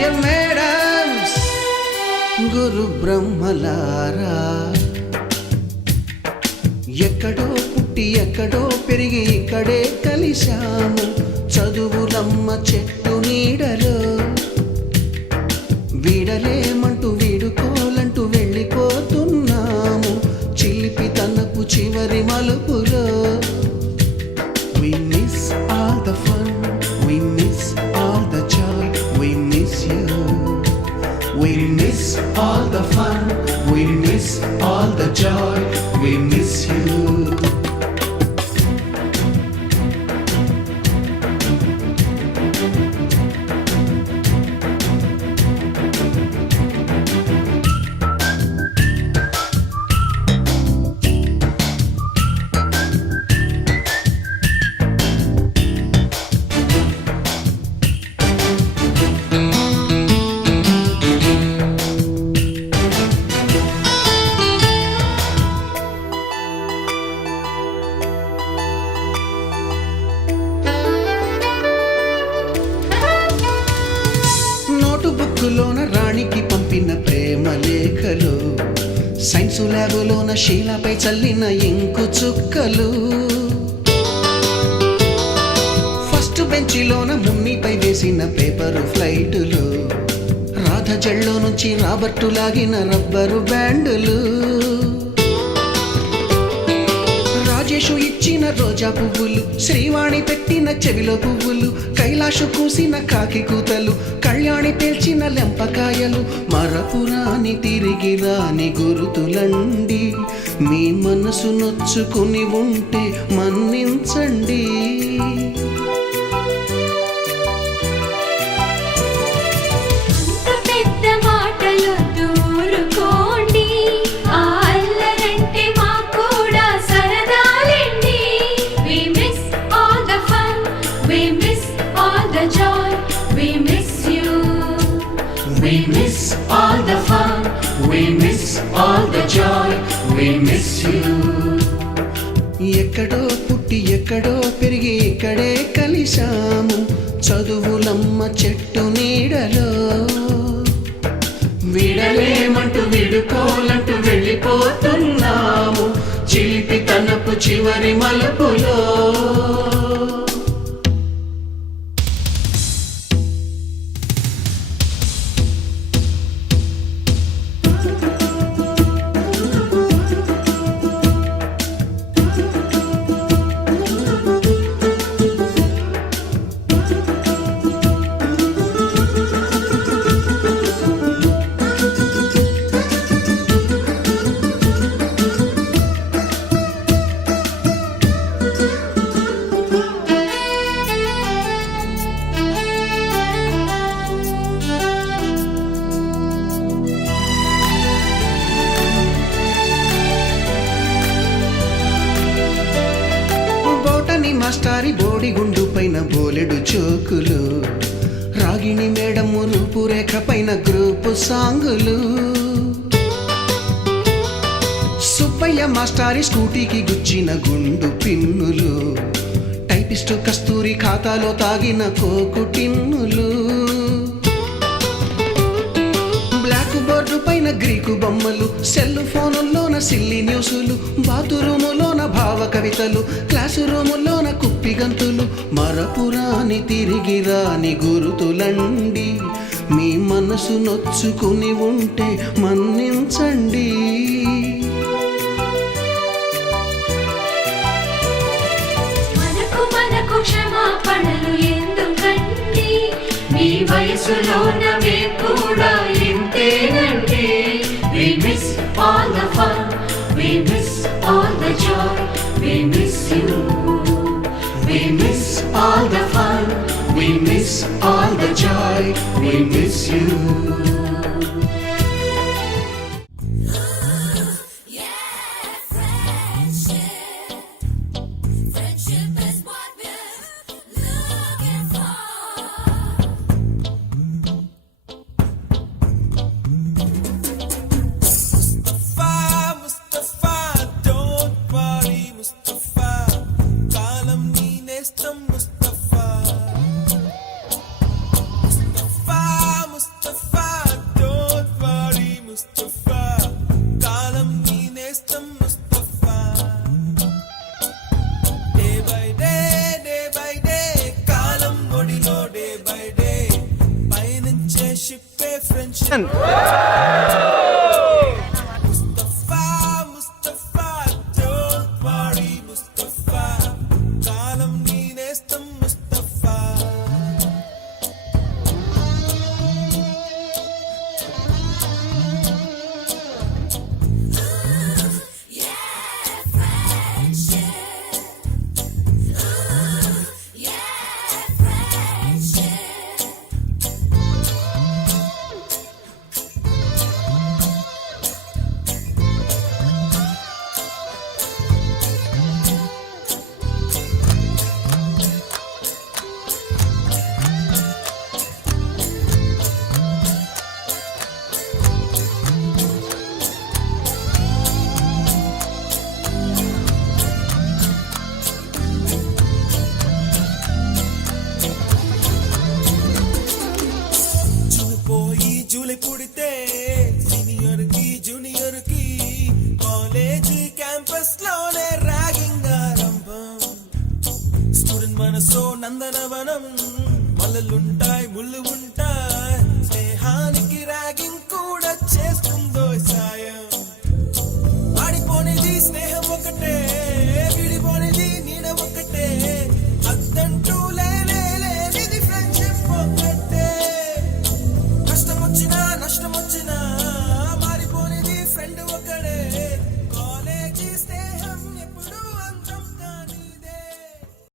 Dear madams, గురు బ్రహ్మలారా, ఎక్కడో పుట్టి ఎక్కడో పెరిగి ఇక్కడే కలిశాము చదువులమ్మ చెట్టు నీడలో. వీడలేమంటూ వీడుకోలంటూ వెళ్ళిపోతున్నాము చిలిపి తనపు చివరి మలుపులో. We miss all the fun, we miss all the joy, we miss you. We miss all the fun, we miss all the joy, we miss you. బుక్కులోన రాణికి పంపిన ప్రేమ లేఖలు, సైన్సు ల్యాబులోన శీలాపై చల్లిన ఇంకు చుక్కలు, ఫస్ట్ బెంచిలోన మున్నిపై వేసిన పేపరు ఫ్లైటులు, రాధ జల్లో నుంచి రాబర్టు లాగిన rubber బ్యాండులు, Rajesh ఇచ్చిన రోజా పువ్వులు, శ్రీవాణి పెట్టిన చెవిలో పువ్వులు, కైలాషు కూసిన కాకి కూతలు, కళ్యాణి పేల్చిన లెంపకాయలు, మరపురాని తిరిగి రాని గురుతులండి. మీ మనసు నొచ్చుకుని ఉంటే మన్నించండి. We miss all the fun, we miss all the joy, we miss you. ఎక్కడో పుట్టి ఎక్కడో పెరిగి ఇక్కడే కలిశాము చదువులమ్మ చెట్టు నీడలో. వీడలేమంటూ వీడుకోలంటూ వెళ్ళిపోతున్నాము చిలిపి తనపు చివరి మలుపులో. మాస్టారి బోడిగుండు పైన బోలెడు చోకులు, రాగిణి మేడము రూపురేఖ పైన గ్రూపు సాంగులు, సుబ్బయ్య మాస్టారి స్కూటీకి గుచ్చిన గుండు పిన్నులు, టైపిస్టు కస్తూరి ఖాతాలో తాగిన కోకు టిన్నులు, బ్లాక్ బోర్డు పైన గ్రీకు బొమ్మలు, సెల్ ఫోనుల్లోన సిల్లి న్యూసులు, బాతురూములోన భావ కవితలు, క్లాసు రూములోన కుప్పి గంతులు, మరపురాని తిరిగి రాని గురుతులండి. మీ మనసు నొచ్చుకుని ఉంటే మన్నించండి. మనకు క్షమాపణలు ఎందుకండి, మీ వయసులోన మేము కూడా ఇంతేనండి. We miss all the fun, we miss all the joy, we miss you. We miss all the fun, we miss all the joy, we miss you. Mustafa, Mustafa don't worry Mustafa కాలం నీ నేస్తం ముస్తఫా పోయి జూలై పుడితే సీనియర్ కి junior కి college campus లోనే ragging ఆరంభం student మనసో నందనవనం మల్లలుంటాయి ముళ్ళు ఉంటాయి స్నేహానికి ర్యాగింగ్ కూడా చేస్తుందో